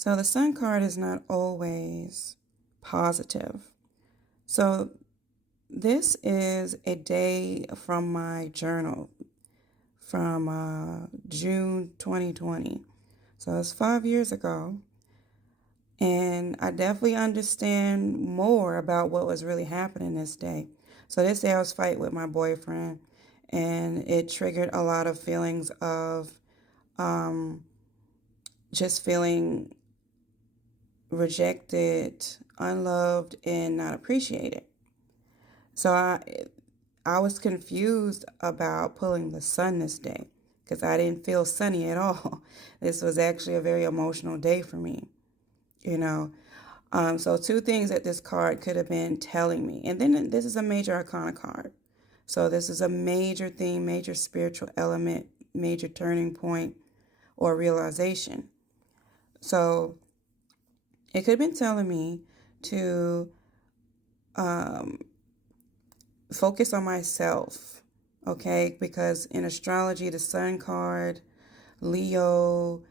So the sun card is not always positive. So this is a day from my journal from June 2020. So it's 5 years ago. And I definitely understand more about what was really happening this day. So this day I was fighting with my boyfriend, and it triggered a lot of feelings of um, just feeling rejected, unloved, and not appreciated. So I was confused about pulling the sun this day because I didn't feel sunny at all. This was actually a very emotional day for me, you know. So two things that this card could have been telling me. And then this is a major arcana card. So this is a major theme, major spiritual element, major turning point or realization. So it could have been telling me to focus on myself, okay? Because in astrology, the sun card, Leo,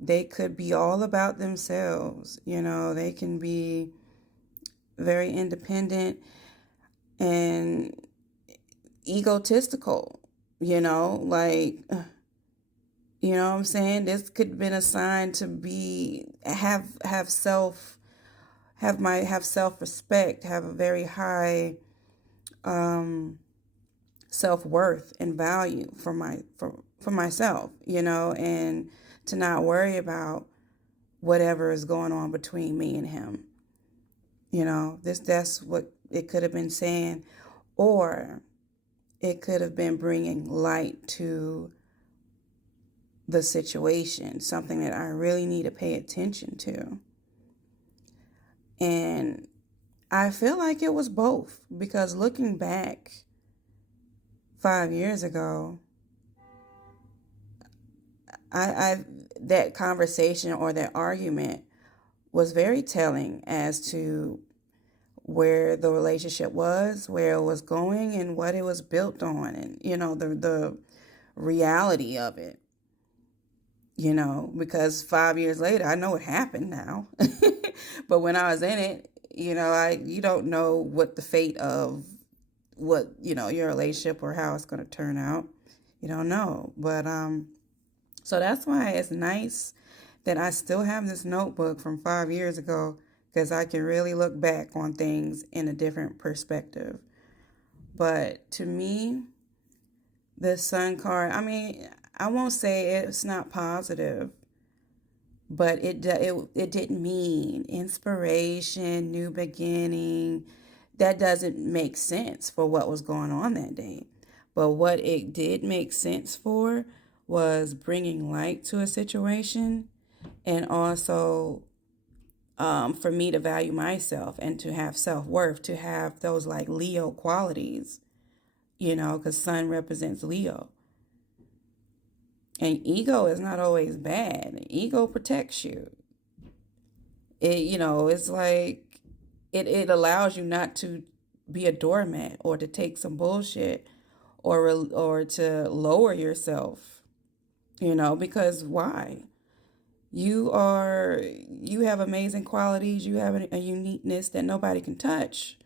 they could be all about themselves. They can be very independent and egotistical, like, what I'm saying? This could have been a sign to be, have self, have self-respect, have a very high self-worth and value for myself, and to not worry about whatever is going on between me and him. That's what it could have been saying. Or it could have been bringing light to the situation, something that I really need to pay attention to. And I feel like it was both, because looking back 5 years ago, I that conversation or that argument was very telling as to where the relationship was, where it was going, and what it was built on, and the reality of it. Because 5 years later, I know what happened now. But when I was in it, you don't know what the fate of what, your relationship or how it's going to turn out. You don't know. But so that's why it's nice that I still have this notebook from 5 years ago, because I can really look back on things in a different perspective. But to me, the sun card, I mean, I won't say it's not positive, but it didn't mean inspiration, new beginning. That doesn't make sense for what was going on that day. But what it did make sense for was bringing light to a situation, and also for me to value myself and to have self-worth, to have those like Leo qualities, because sun represents Leo. And ego is not always bad. Ego protects you. It's like it allows you not to be a doormat, or to take some bullshit, or to lower yourself, because why? You have amazing qualities, you have a uniqueness that nobody can touch,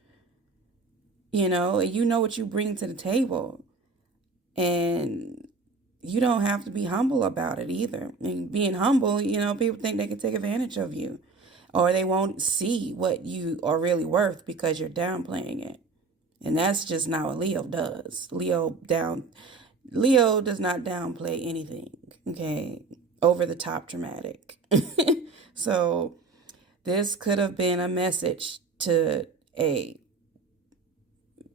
and you know what you bring to the table. And you don't have to be humble about it either. And being humble, people think they can take advantage of you, or they won't see what you are really worth because you're downplaying it. And that's just not what Leo does. Leo does not downplay anything, okay? Over the top dramatic. So this could have been a message to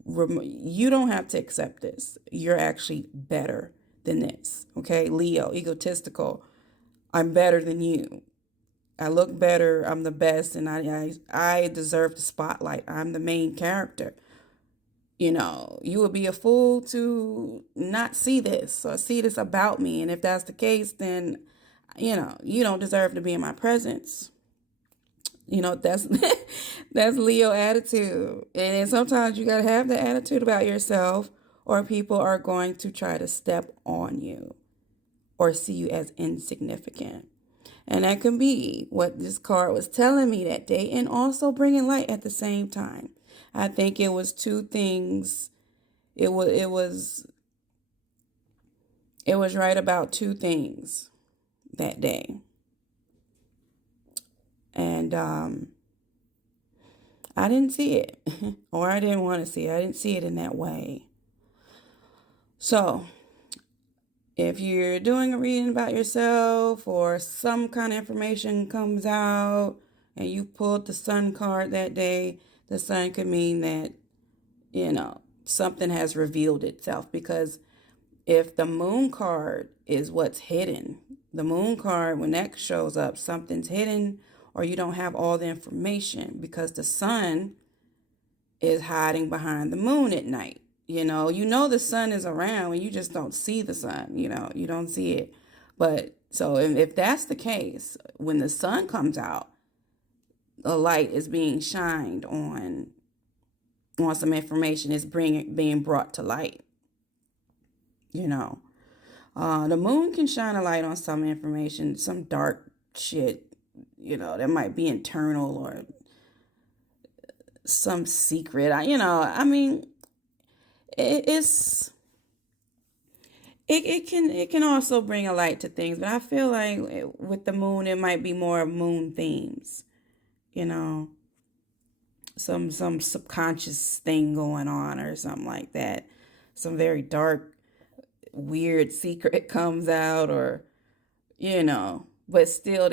you don't have to accept this. You're actually better than this, okay? Leo, egotistical. I'm better than you. I look better. I'm the best, and I deserve the spotlight. I'm the main character. You would be a fool to not see this or see this about me. And if that's the case, then, you don't deserve to be in my presence. That's that's Leo attitude. And sometimes you got to have the attitude about yourself, or people are going to try to step on you or see you as insignificant. And that can be what this card was telling me that day, and also bringing light at the same time. I think it was two things. It was right about two things that day. And I didn't see it, or I didn't want to see it. I didn't see it in that way. So, if you're doing a reading about yourself or some kind of information comes out and you pulled the sun card that day, the sun could mean that, something has revealed itself. Because if the moon card is what's hidden, the moon card, when that shows up, something's hidden or you don't have all the information, because the sun is hiding behind the moon at night. The sun is around and you just don't see the sun, you don't see it. But so if that's the case, when the sun comes out, the light is being shined on some information is being brought to light. The moon can shine a light on some information, some dark shit, that might be internal or some secret. I mean, it can also bring a light to things, but I feel like with the moon, it might be more of moon themes, some subconscious thing going on or something like that. Some very dark, weird secret comes out, or but still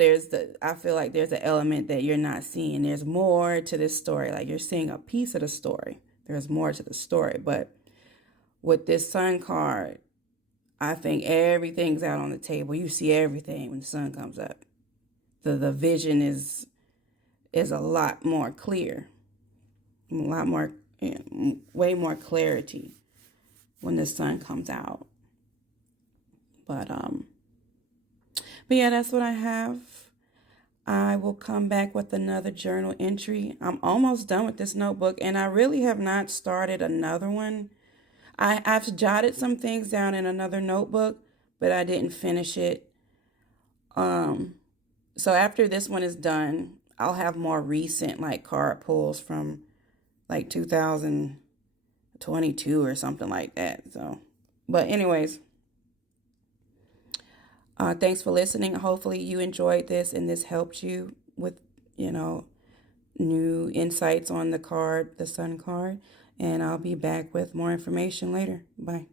I feel like there's an element that you're not seeing. There's more to this story. Like, you're seeing a piece of the story. There's more to the story. But with this sun card, I think everything's out on the table. You see everything when the sun comes up. The vision is a lot more clear. A lot more, way more clarity when the sun comes out. But yeah, that's what I have. I will come back with another journal entry. I'm almost done with this notebook, and I really have not started another one. I've jotted some things down in another notebook, but I didn't finish it. So after this one is done, I'll have more recent like card pulls from like 2022 or something like that. So, but anyways, thanks for listening. Hopefully you enjoyed this and this helped you with, new insights on the sun card. And I'll be back with more information later. Bye.